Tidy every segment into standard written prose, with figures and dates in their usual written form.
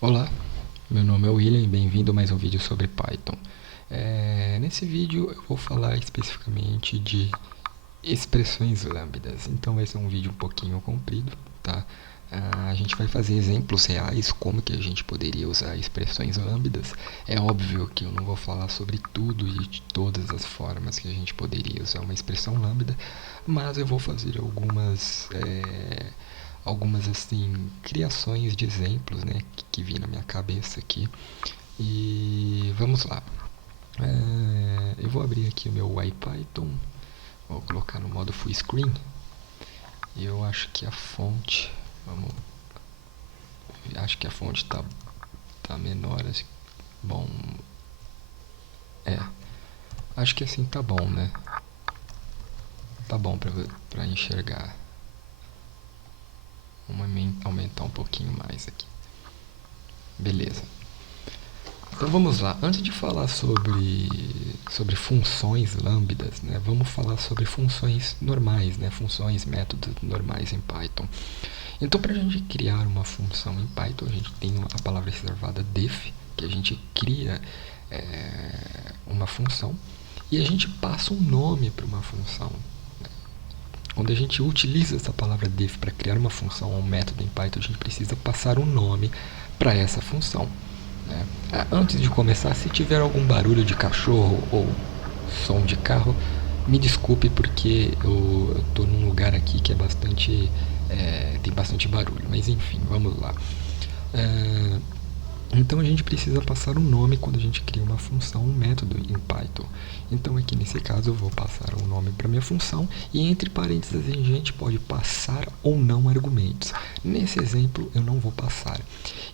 Olá, meu nome é William e bem-vindo a mais um vídeo sobre Python. Nesse vídeo eu vou falar especificamente de expressões lambdas, então vai ser um vídeo um pouquinho comprido, tá? A gente vai fazer exemplos reais como que a gente poderia usar expressões lambdas. É óbvio que eu não vou falar sobre tudo e de todas as formas que a gente poderia usar uma expressão lambda, mas eu vou fazer algumas assim criações de exemplos, né, que vi na minha cabeça aqui. E vamos lá. Eu vou abrir aqui o meu IPython, vou colocar no modo full screen. E eu acho que a fonte, vamos, acho que a fonte tá menor. Bom, é, acho que assim tá bom, né? Tá bom para enxergar. Vamos aumentar um pouquinho mais aqui. Beleza. Então vamos lá. Antes de falar sobre funções lambdas, né, vamos falar sobre funções normais, né, funções, métodos normais em Python. Então, para a gente criar uma função em Python, a gente tem a palavra reservada def, que a gente cria uma função e a gente passa um nome para uma função. Quando a gente utiliza essa palavra def para criar uma função ou um método em Python, a gente precisa passar um nome para essa função. Né? Antes de começar, se tiver algum barulho de cachorro ou som de carro, me desculpe porque eu estou num lugar aqui que é bastante tem bastante barulho, mas enfim, vamos lá. É, então a gente precisa passar um nome quando a gente cria uma função, um método em Python. Então aqui nesse caso eu vou passar um nome para minha função e entre parênteses a gente pode passar ou não argumentos. Nesse exemplo eu não vou passar.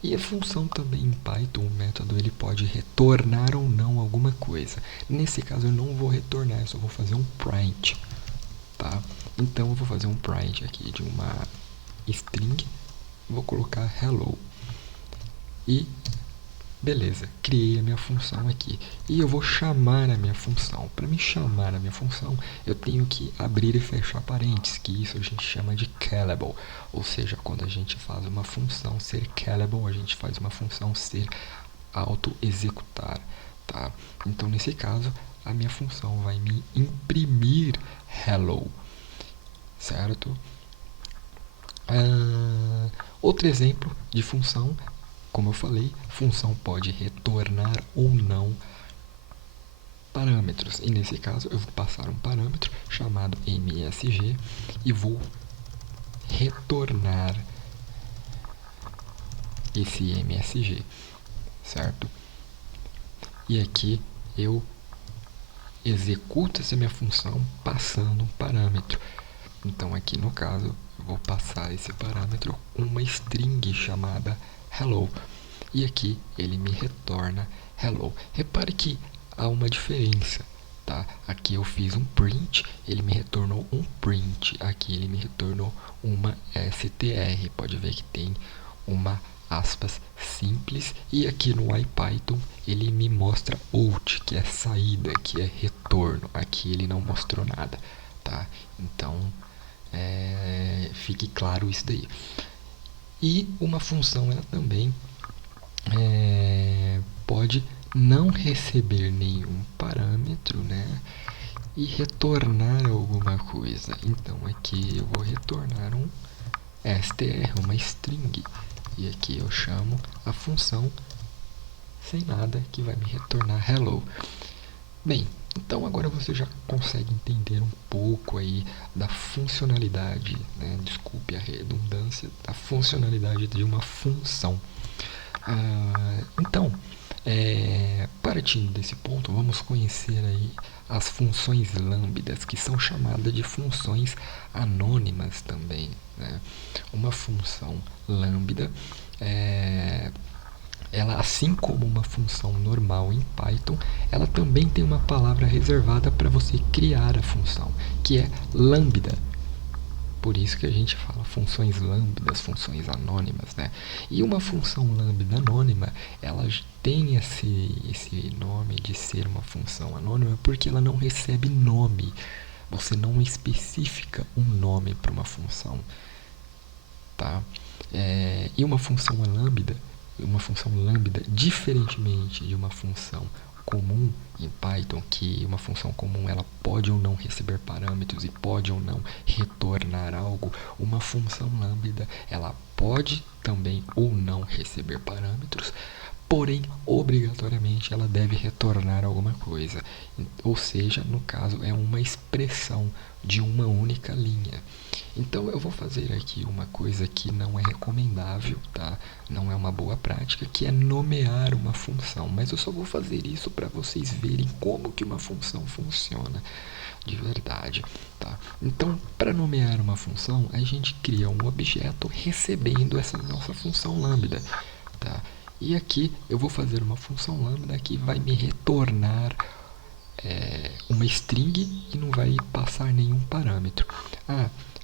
E a função também em Python, o método, ele pode retornar ou não alguma coisa. Nesse caso eu não vou retornar, eu só vou fazer um print, tá? Então eu vou fazer um print aqui de uma string, vou colocar hello e beleza, criei a minha função aqui. E eu vou chamar a minha função. Para me chamar a minha função, eu tenho que abrir e fechar parênteses, que isso a gente chama de callable. Ou seja, quando a gente faz uma função ser callable, a gente faz uma função ser auto-executar. Tá? Então, nesse caso, a minha função vai me imprimir hello. Certo? Outro exemplo de função, como eu falei, função pode retornar ou não parâmetros. E nesse caso eu vou passar um parâmetro chamado msg e vou retornar esse msg, certo? E aqui eu executo essa minha função passando um parâmetro. Então aqui no caso eu vou passar esse parâmetro uma string chamada hello. E aqui ele me retorna hello. Repare que há uma diferença, tá? Aqui eu fiz um print, ele me retornou um print. Aqui ele me retornou uma str. Pode ver que tem uma aspas simples. E aqui no IPython ele me mostra out, que é saída, que é retorno. Aqui ele não mostrou nada, tá? Então fique claro isso daí. E uma função ela também pode não receber nenhum parâmetro, né? E retornar alguma coisa. Então aqui eu vou retornar um str, uma string. E aqui eu chamo a função sem nada que vai me retornar hello. Bem, então agora você já consegue entender um pouco aí da funcionalidade, né? Desculpe a redundância, da funcionalidade de uma função. Então, partindo desse ponto, vamos conhecer aí as funções lambdas, que são chamadas de funções anônimas também. Né? Uma função lambda, ela, assim como uma função normal em Python, ela também tem uma palavra reservada para você criar a função, que é lambda. Por isso que a gente fala funções lambdas, funções anônimas, né? E uma função lambda anônima, ela tem esse nome de ser uma função anônima porque ela não recebe nome. Você não especifica um nome para uma função, tá? E uma função lambda, uma função lambda, diferentemente de uma função comum em Python, que uma função comum ela pode ou não receber parâmetros e pode ou não retornar algo, uma função lambda ela pode também ou não receber parâmetros, porém, obrigatoriamente ela deve retornar alguma coisa. Ou seja, no caso, é uma expressão de uma única linha. Então, eu vou fazer aqui uma coisa que não é recomendável, tá? Não é uma boa prática, que é nomear uma função. Mas eu só vou fazer isso para vocês verem como que uma função funciona de verdade, tá? Então, para nomear uma função, a gente cria um objeto recebendo essa nossa função lambda, tá? E aqui eu vou fazer uma função lambda que vai me retornar uma string e não vai passar nenhum parâmetro.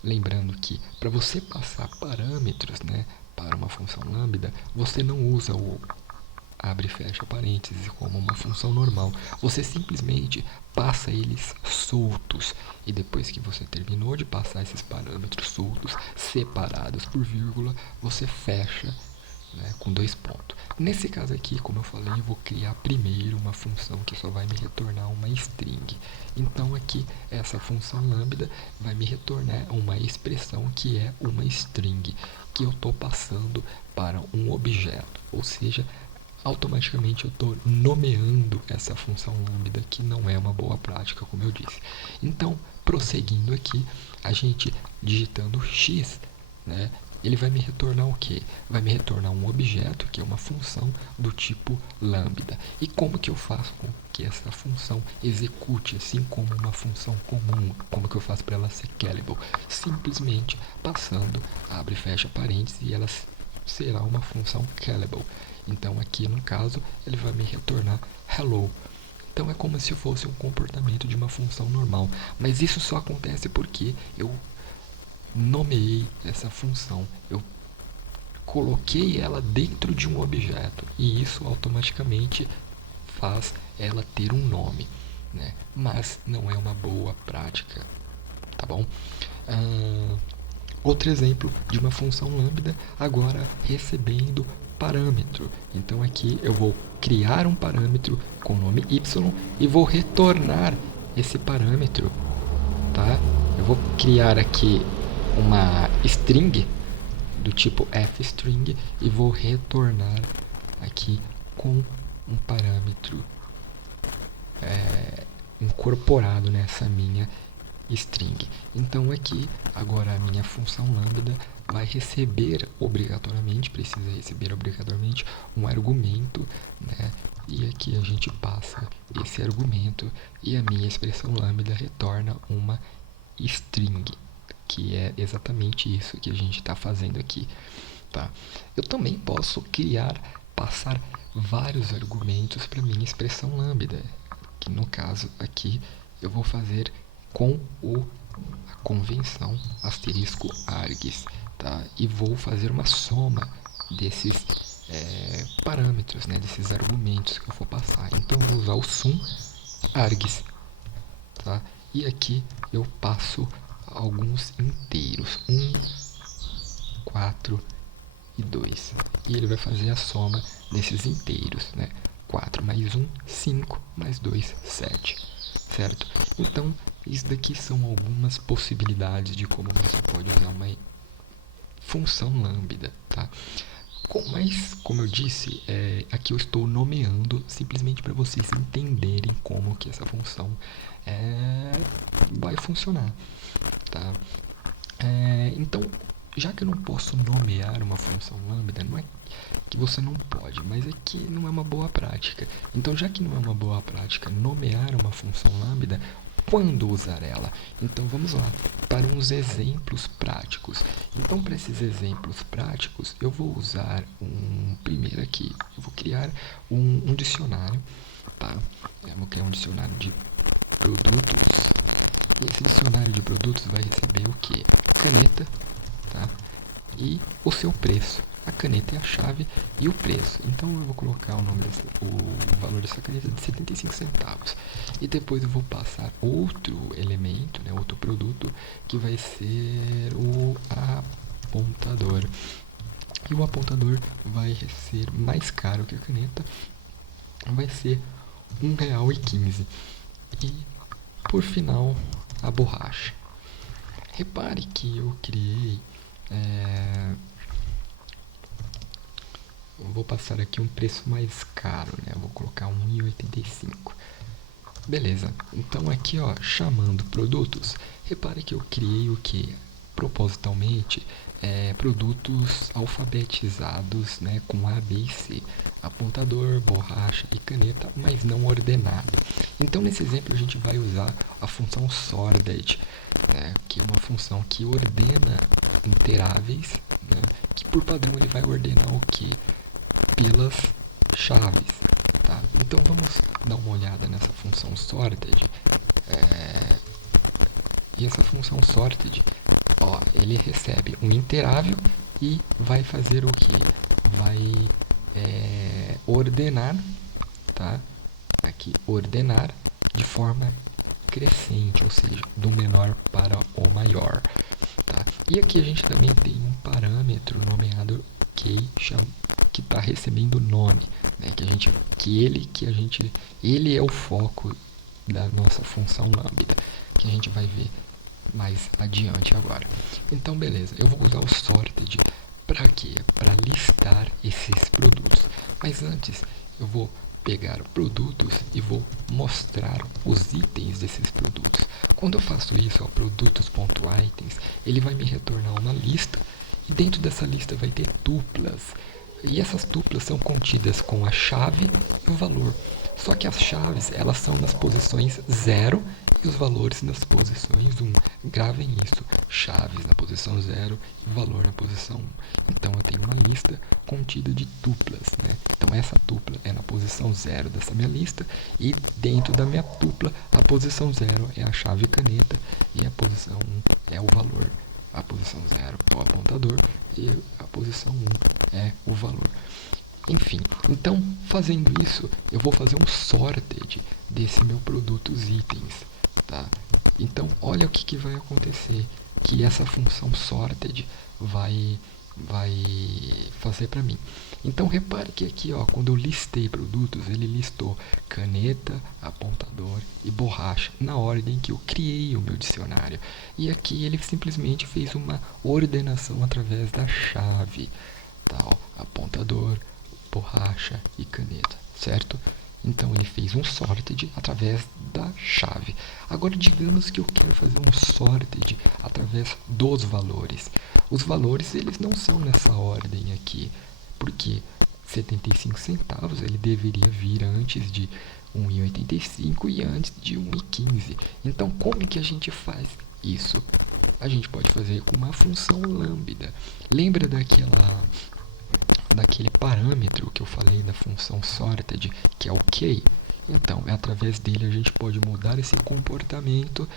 Lembrando que para você passar parâmetros, né, para uma função lambda, você não usa o abre e fecha parênteses como uma função normal. Você simplesmente passa eles soltos. E depois que você terminou de passar esses parâmetros soltos, separados por vírgula, você fecha, né, com 2 pontos. Nesse caso aqui, como eu falei, eu vou criar primeiro uma função que só vai me retornar uma string. Então aqui, essa função lambda vai me retornar uma expressão que é uma string, que eu estou passando para um objeto. Ou seja, automaticamente eu estou nomeando essa função lambda, que não é uma boa prática, como eu disse. Então, prosseguindo aqui, a gente digitando x, né, ele vai me retornar o quê? Vai me retornar um objeto, que é uma função do tipo lambda. E como que eu faço com que essa função execute, assim como uma função comum? Como que eu faço para ela ser callable? Simplesmente passando, abre e fecha parênteses, e ela será uma função callable. Então aqui no caso, ele vai me retornar hello. Então é como se fosse um comportamento de uma função normal. Mas isso só acontece porque eu nomeei essa função, eu coloquei ela dentro de um objeto e isso automaticamente faz ela ter um nome, né? Mas não é uma boa prática, tá bom? Outro exemplo de uma função lambda agora recebendo parâmetro. Então aqui eu vou criar um parâmetro com o nome y e vou retornar esse parâmetro, tá? Eu vou criar aqui uma string do tipo fstring e vou retornar aqui com um parâmetro incorporado nessa minha string. Então aqui agora a minha função lambda vai receber obrigatoriamente, precisa receber obrigatoriamente um argumento, né? E aqui a gente passa esse argumento e a minha expressão lambda retorna uma string, que é exatamente isso que a gente está fazendo aqui, tá? Eu também posso passar vários argumentos para minha expressão lambda, que no caso aqui eu vou fazer com a convenção *args, tá? E vou fazer uma soma desses parâmetros, né? Desses argumentos que eu vou passar. Então eu vou usar o sum args, tá? E aqui eu passo alguns inteiros, 1, 4 e 2. E ele vai fazer a soma desses inteiros, né? 4 mais 1, 5, mais 2, 7. Certo? Então, isso daqui são algumas possibilidades de como você pode usar uma função lambda, tá? Mas, como eu disse, aqui eu estou nomeando simplesmente para vocês entenderem como que essa função vai funcionar, tá? Então, já que eu não posso nomear uma função lambda, não é que você não pode, mas é que não é uma boa prática. Então, já que não é uma boa prática nomear uma função lambda, quando usar ela? Então vamos lá para uns exemplos práticos. Então, para esses exemplos práticos, eu vou usar primeiro aqui, eu vou criar um dicionário, tá? Eu vou criar um dicionário de produtos. E esse dicionário de produtos vai receber o que? Caneta, tá? E o seu preço. A caneta é a chave e o preço. Então eu vou colocar o valor dessa caneta de 75 centavos. E depois eu vou passar outro elemento, né, outro produto, que vai ser o apontador. E o apontador vai ser mais caro que a caneta, vai ser R$ 1,15. E por final, a borracha. Repare que eu criei, vou passar aqui um preço mais caro, né? Vou colocar R$ 1,85. Beleza, então aqui ó, chamando produtos, repare que eu criei o que? Propositalmente, produtos alfabetizados, né, com A, B e C, apontador, borracha e caneta, mas não ordenado. Então nesse exemplo a gente vai usar a função sorted, né, que é uma função que ordena interáveis, né, que por padrão ele vai ordenar o que? Pelas chaves. Tá? Então vamos dar uma olhada nessa função sorted. E essa função sorted, ó, ele recebe um interável e vai fazer o que? Vai ordenar, tá? Aqui, ordenar de forma crescente, ou seja, do menor para o maior. Tá? E aqui a gente também tem um parâmetro nomeado key, que está recebendo nome, né? Ele é o foco da nossa função lambda, que a gente vai ver mais adiante agora. Então beleza, eu vou usar o sorted para quê? Para listar esses produtos. Mas antes eu vou pegar produtos e vou mostrar os itens desses produtos. Quando eu faço isso, ó, produtos.items, ele vai me retornar uma lista e dentro dessa lista vai ter tuplas. E essas tuplas são contidas com a chave e o valor. Só que as chaves, elas são nas posições 0 e os valores nas posições 1. Gravem isso, chaves na posição 0 e valor na posição 1. Então eu tenho uma lista contida de tuplas, né? Então essa tupla é na posição 0 dessa minha lista e dentro da minha tupla a posição 0 é a chave caneta e a posição 1 é o valor. A posição 0 é o apontador e a posição 1 é o valor. Enfim, então fazendo isso, eu vou fazer um sorted desse meu produtos itens, tá? Então olha o que vai acontecer, que essa função sorted vai fazer para mim. Então repare que aqui, ó, quando eu listei produtos, ele listou caneta, apontador e borracha na ordem que eu criei o meu dicionário. E aqui ele simplesmente fez uma ordenação através da chave, tá? Ó, apontador, borracha e caneta, certo? Então ele fez um sorted através da chave. Agora digamos que eu quero fazer um sorted através dos valores. Os valores eles não são nessa ordem aqui, porque 75 centavos ele deveria vir antes de 1,85 e antes de 1,15. Então como que a gente faz isso? A gente pode fazer com uma função lambda. Lembra daquele parâmetro que eu falei da função sorted, que é o key? Então, através dele a gente pode mudar esse comportamento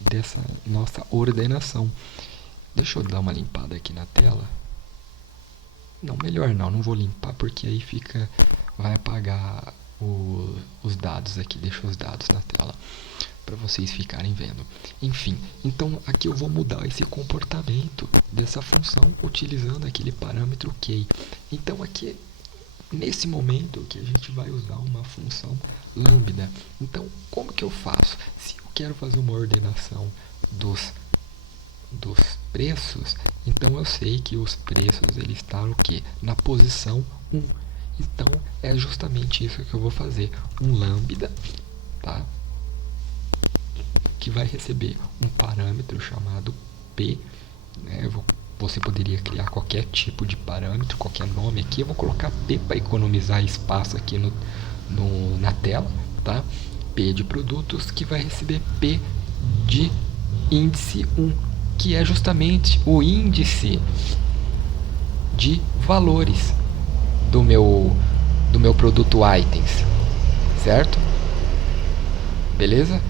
dessa nossa ordenação. Deixa eu dar uma limpada aqui na tela. Não, melhor não vou limpar porque aí vai apagar os dados aqui, deixa os dados na tela para vocês ficarem vendo. Enfim, então aqui eu vou mudar esse comportamento dessa função utilizando aquele parâmetro key. Então aqui, nesse momento que a gente vai usar uma função lambda. Então, como que eu faço? Se eu quero fazer uma ordenação dos preços, então eu sei que os preços eles estão o quê? Na posição 1. Então, é justamente isso que eu vou fazer. Um lambda, tá? Que vai receber um parâmetro chamado P, né? Você poderia criar qualquer tipo de parâmetro, qualquer nome aqui. Eu vou colocar P para economizar espaço aqui na tela, tá? P de produtos, que vai receber P de índice 1, que é justamente o índice de valores do meu produto items, certo? Beleza?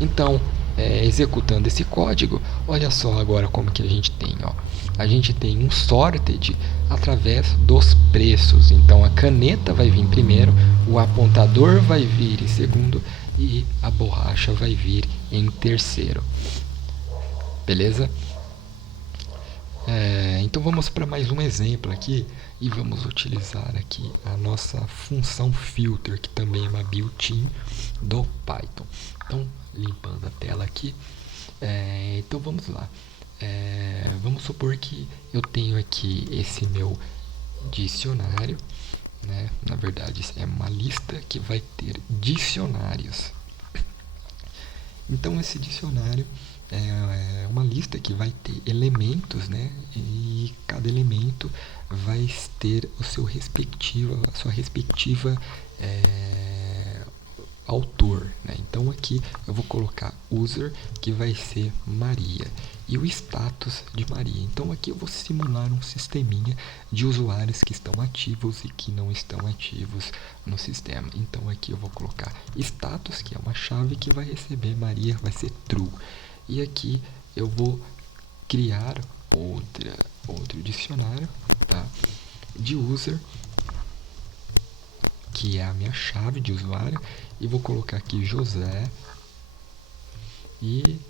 Então, executando esse código, olha só agora como que a gente tem, ó. A gente tem um sorted através dos preços. Então a caneta vai vir primeiro, o apontador vai vir em segundo e a borracha vai vir em terceiro. Beleza? Então vamos para mais um exemplo aqui e vamos utilizar aqui a nossa função filter, que também é uma built-in do Python. Então, limpando a tela aqui, então vamos lá. Vamos supor que eu tenho aqui esse meu dicionário, né? Na verdade, é uma lista que vai ter dicionários. Então esse dicionário é uma lista que vai ter elementos, né? E cada elemento vai ter o seu respectivo, a sua respectiva autor, né? Então aqui eu vou colocar user, que vai ser Maria, e o status de Maria. Então aqui eu vou simular um sisteminha de usuários que estão ativos e que não estão ativos no sistema. Então aqui eu vou colocar status, que é uma chave que vai receber Maria, vai ser true. E aqui eu vou criar outro dicionário, tá? De user, que é a minha chave de usuário, e vou colocar aqui José e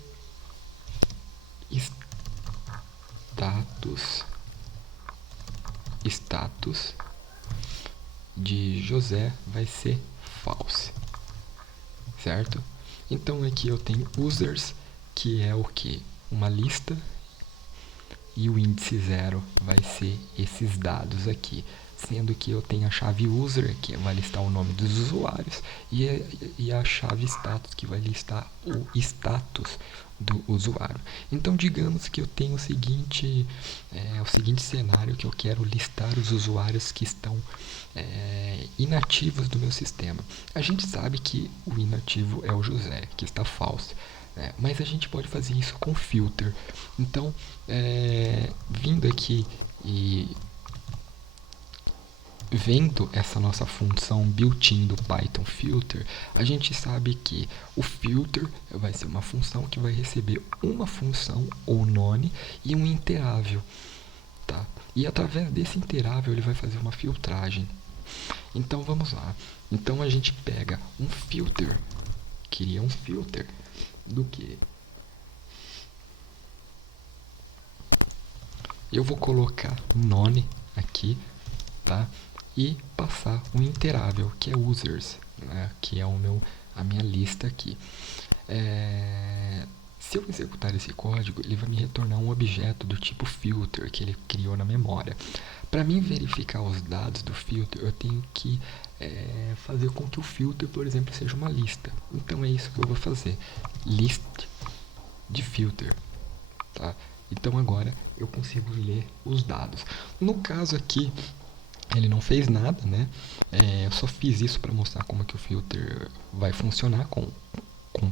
status de José vai ser false, certo? Então aqui eu tenho users, que é o que? Uma lista, e o índice 0 vai ser esses dados aqui, sendo que eu tenho a chave user, que vai listar o nome dos usuários, e a chave status, que vai listar o status do usuário. Então digamos que eu tenho o seguinte cenário, que eu quero listar os usuários que estão inativos do meu sistema. A gente sabe que o inativo é o José, que está falso. Mas a gente pode fazer isso com filter. Então, vindo aqui e vendo essa nossa função built-in do Python filter, a gente sabe que o filter vai ser uma função que vai receber uma função ou none e um interável, tá? E através desse interável ele vai fazer uma filtragem. Então vamos lá. Então a gente pega um filter, cria um filter do que? Eu vou colocar none aqui, tá? E passar um interável, que é users, né? Que é a minha lista aqui. Se eu executar esse código, ele vai me retornar um objeto do tipo filter que ele criou na memória. Para mim verificar os dados do filter, eu tenho que fazer com que o filter, por exemplo, seja uma lista. Então é isso que eu vou fazer. List de filter, tá? Então agora eu consigo ler os dados. No caso aqui, ele não fez nada, né? Eu só fiz isso para mostrar como que o filter vai funcionar com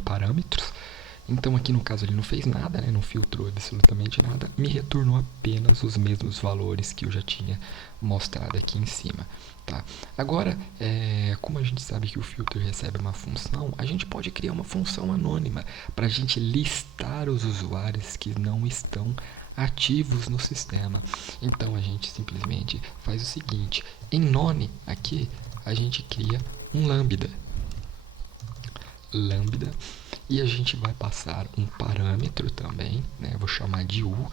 parâmetros. Então aqui no caso ele não fez nada, né? Não filtrou absolutamente nada, me retornou apenas os mesmos valores que eu já tinha mostrado aqui em cima, tá? Agora, como a gente sabe que o filter recebe uma função, a gente pode criar uma função anônima para a gente listar os usuários que não estão ativos no sistema. Então a gente simplesmente faz o seguinte: em none aqui a gente cria um lambda, e a gente vai passar um parâmetro também, né? Vou chamar de u,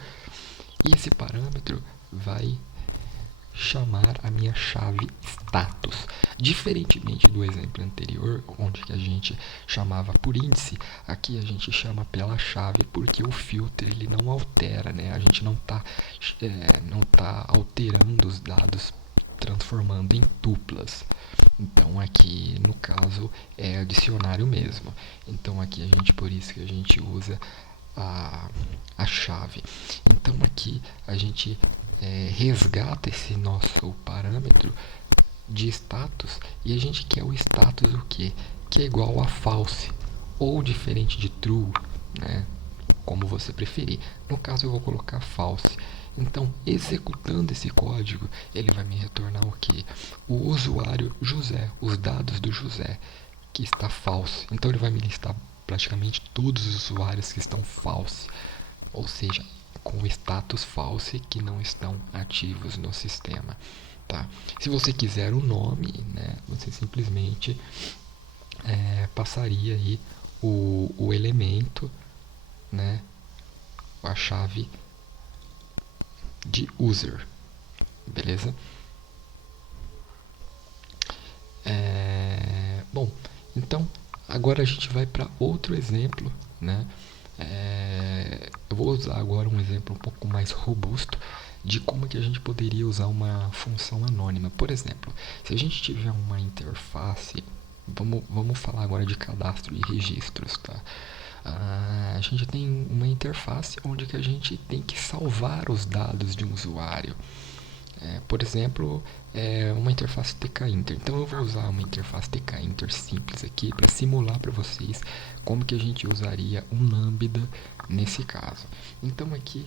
e esse parâmetro vai chamar a minha chave status. Diferentemente do exemplo anterior, onde que a gente chamava por índice, aqui a gente chama pela chave, porque o filter ele não altera, né? A gente não tá alterando os dados, transformando em tuplas. Então aqui no caso é dicionário mesmo. Então aqui a gente, por isso que a gente usa a chave. Então aqui a gente resgata esse nosso parâmetro de status, e a gente quer o status o quê? Que é igual a false, ou diferente de true, né? Como você preferir. No caso eu vou colocar false. Então, executando esse código, ele vai me retornar o que? O usuário José, os dados do José, que está false. Então, ele vai me listar praticamente todos os usuários que estão false, ou seja, com o status false, que não estão ativos no sistema, tá? Se você quiser o nome, né, você simplesmente passaria aí o elemento, né, a chave de user, beleza? Bom, então agora a gente vai para outro exemplo, né? Eu vou usar agora um exemplo um pouco mais robusto de como que a gente poderia usar uma função anônima. Por exemplo, se a gente tiver uma interface, vamos falar agora de cadastro e registros, tá? A gente tem uma interface onde que a gente tem que salvar os dados de um usuário. Por exemplo, uma interface TK-Inter. Então eu vou usar uma interface TK-Inter simples aqui para simular para vocês como que a gente usaria um Lambda nesse caso. Então aqui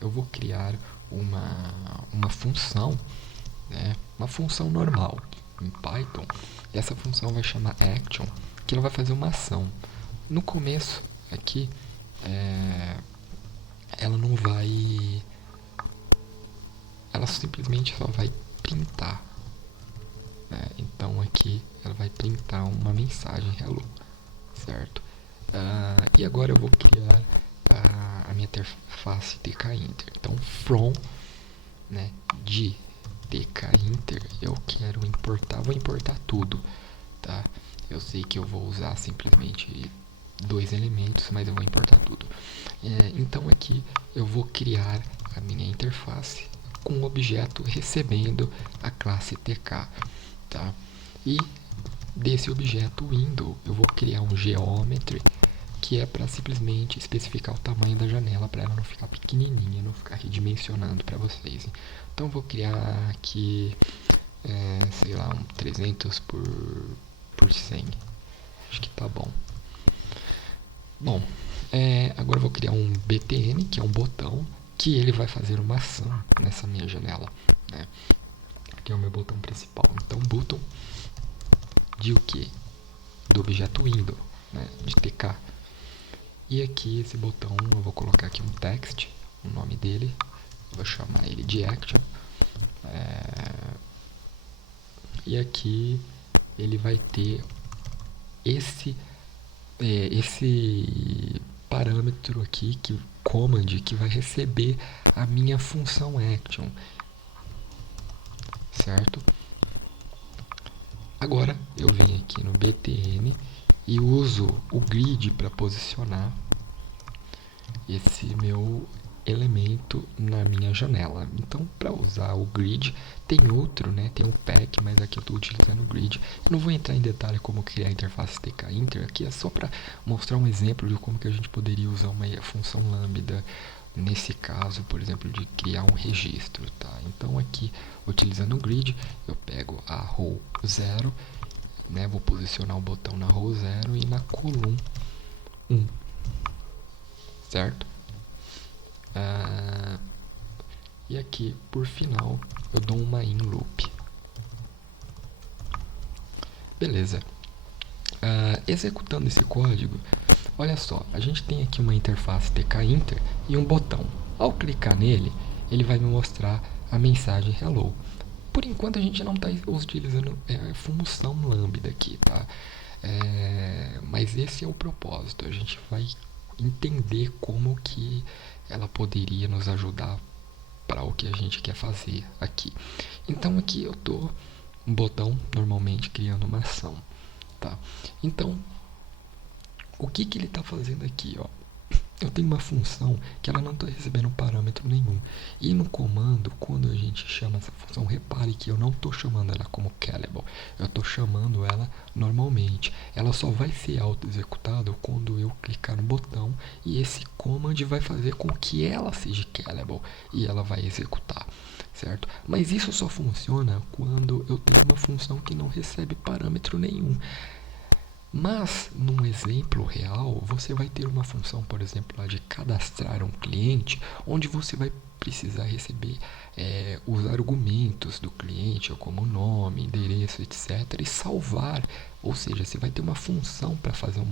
eu vou criar uma função, né, uma função normal em Python. E essa função vai chamar action, que ela vai fazer uma ação. No começo aqui, ela não vai, ela simplesmente só vai printar, né? Então aqui ela vai printar uma mensagem hello, certo? E agora eu vou criar a minha interface TK-Inter. Então from, né, de TK-Inter eu quero importar, vou importar tudo, tá? Eu sei que eu vou usar simplesmente 2 elementos, mas eu vou importar tudo. Então aqui eu vou criar a minha interface com um objeto recebendo a classe TK, tá? E desse objeto window eu vou criar um geometry que é para simplesmente especificar o tamanho da janela para ela não ficar pequenininha, não ficar redimensionando para vocês. Então eu vou criar aqui, sei lá, um 300 por 100. Acho que tá bom. Bom, agora eu vou criar um btn, que é um botão, que ele vai fazer uma ação nessa minha janela, né? Que é o meu botão principal. Então, button de o que? Do objeto window, né? De TK. E aqui esse botão, eu vou colocar aqui um text, o nome dele, vou chamar ele de action. E aqui ele vai ter esse parâmetro aqui, command, que vai receber a minha função action, certo? Agora eu venho aqui no btn e uso o grid para posicionar esse meu elemento na minha janela. Então, para usar o grid, tem outro, né? Tem um pack, mas aqui eu estou utilizando o grid. Eu não vou entrar em detalhe como criar a interface TK-Inter, aqui é só para mostrar um exemplo de como que a gente poderia usar uma função lambda nesse caso, por exemplo, de criar um registro, tá? Então aqui, utilizando o grid, eu pego a row 0, né? Vou posicionar o botão na row 0 e na column 1, certo? E aqui, por final, eu dou uma in loop. Beleza. Executando esse código, olha só, a gente tem aqui uma interface TK-Inter e um botão. Ao clicar nele, ele vai me mostrar a mensagem hello. Por enquanto a gente não está utilizando a função lambda aqui, tá? Mas esse é o propósito. A gente vai entender como que ela poderia nos ajudar para o que a gente quer fazer aqui. Então aqui eu estou um botão normalmente criando uma ação, tá? Então o que ele está fazendo aqui, ó? Eu tenho uma função que ela não está recebendo parâmetro nenhum. E no comando, quando a gente chama essa função, repare que eu não estou chamando ela como callable. Eu estou chamando ela normalmente. Ela só vai ser auto-executada quando eu clicar no botão e esse command vai fazer com que ela seja callable e ela vai executar, certo? Mas isso só funciona quando eu tenho uma função que não recebe parâmetro nenhum. Mas, num exemplo real, você vai ter uma função, por exemplo, lá de cadastrar um cliente, onde você vai precisar receber os argumentos do cliente, como nome, endereço, etc. E salvar, ou seja, você vai ter uma função para fazer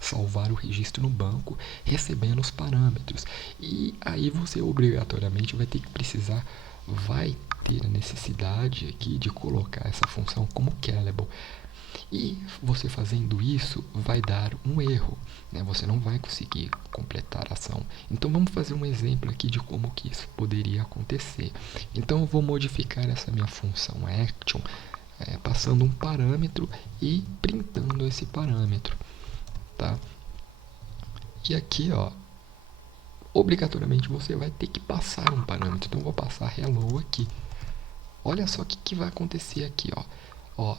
salvar o registro no banco, recebendo os parâmetros. E aí você obrigatoriamente vai ter a necessidade aqui de colocar essa função como callable. E você fazendo isso vai dar um erro, né? Você não vai conseguir completar a ação. Então vamos fazer um exemplo aqui de como que isso poderia acontecer. Então eu vou modificar essa minha função action, passando um parâmetro e printando esse parâmetro, tá? E aqui, ó, obrigatoriamente você vai ter que passar um parâmetro. Então eu vou passar hello aqui. Olha só o que vai acontecer aqui, ó. Ó,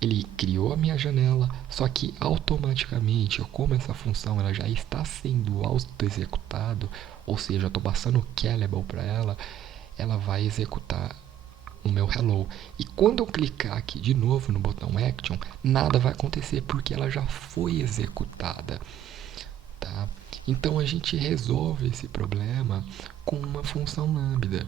ele criou a minha janela, só que automaticamente, como essa função ela já está sendo auto-executado, ou seja, eu estou passando o callable para ela, ela vai executar o meu hello. E quando eu clicar aqui de novo no botão action, nada vai acontecer porque ela já foi executada, tá? Então a gente resolve esse problema com uma função lambda.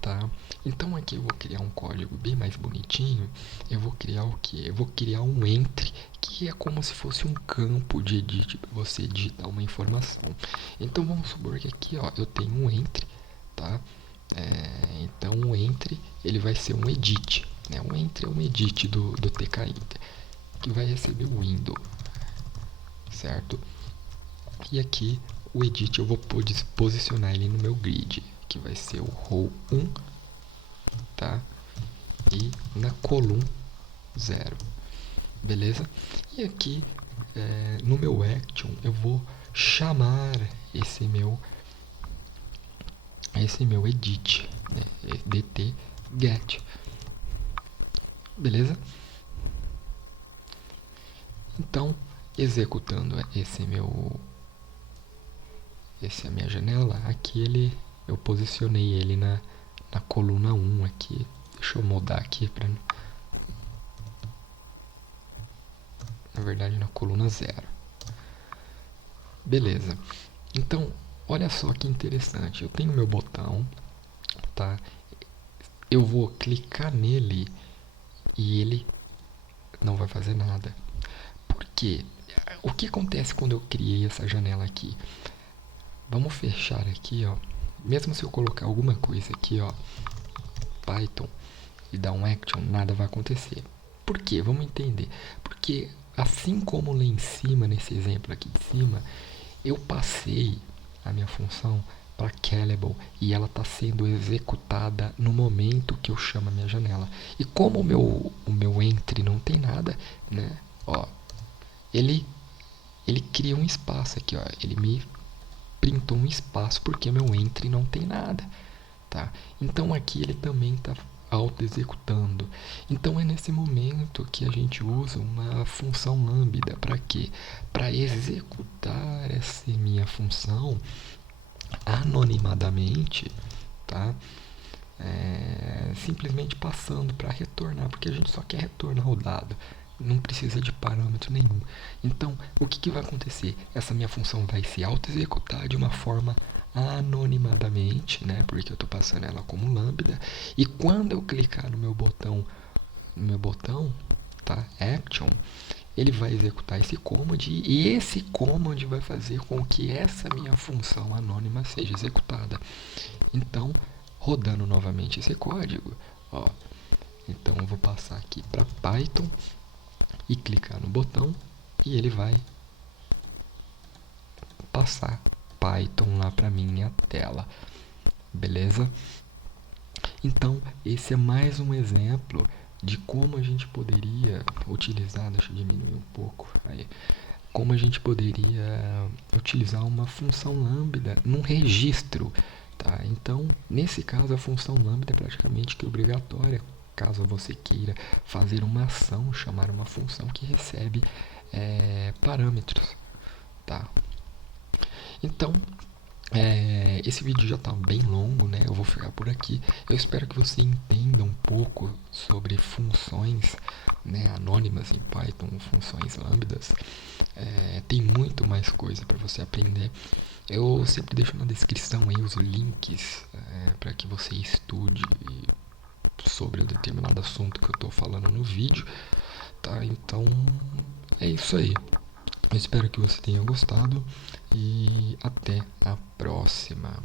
Tá? Então aqui eu vou criar um código bem mais bonitinho. Eu vou criar o que? Eu vou criar um entry, que é como se fosse um campo de edit para você digitar uma informação. Então vamos supor que aqui, ó, eu tenho um entry, tá? Então o entry ele vai ser um edit, né? O entry é um edit do tkinter, que vai receber o window, certo? E aqui o edit eu vou posicionar ele no meu grid, que vai ser o row 1, tá? E na coluna 0, beleza? E aqui no meu action eu vou chamar esse meu edit, né? dt get, beleza? Então executando essa minha janela aqui, eu posicionei ele na coluna 1 aqui. Deixa eu mudar aqui para, na verdade, na coluna 0. Beleza. Então, olha só que interessante. Eu tenho meu botão, tá? Eu vou clicar nele e ele não vai fazer nada. Por quê? O que acontece quando eu criei essa janela aqui? Vamos fechar aqui, ó. Mesmo se eu colocar alguma coisa aqui, ó, Python, e dar um action, nada vai acontecer. Por quê? Vamos entender. Porque assim como lá em cima, nesse exemplo aqui de cima, eu passei a minha função para callable e ela está sendo executada no momento que eu chamo a minha janela. E como o meu entry não tem nada, né? Ó, ele cria um espaço aqui, ó. Ele me printou um espaço porque meu entry não tem nada, tá? Então aqui ele também está auto-executando. Então é nesse momento que a gente usa uma função lambda. Para quê? Para executar essa minha função anonimadamente, tá? Simplesmente passando para retornar, porque a gente só quer retornar o dado, não precisa de parâmetro nenhum. Então o que vai acontecer? Essa minha função vai se auto-executar de uma forma anonimadamente, né? Porque eu estou passando ela como lambda. E quando eu clicar no meu botão, tá? Action, ele vai executar esse command e esse command vai fazer com que essa minha função anônima seja executada. Então, rodando novamente esse código, ó. Então eu vou passar aqui para Python e clicar no botão e ele vai passar Python lá para minha tela, beleza? Então esse é mais um exemplo de como a gente poderia utilizar, deixa eu diminuir um pouco aí, como a gente poderia utilizar uma função lambda num registro, tá? Então nesse caso a função lambda é praticamente que obrigatória caso você queira fazer uma ação, chamar uma função que recebe parâmetros, tá? Então, esse vídeo já está bem longo, né? Eu vou ficar por aqui. Eu espero que você entenda um pouco sobre funções, né, anônimas em Python, funções lambdas. Tem muito mais coisa para você aprender. Eu sempre deixo na descrição aí os links para que você estude sobre o determinado assunto que eu estou falando no vídeo, tá? Então, é isso aí. Eu espero que você tenha gostado e até a próxima.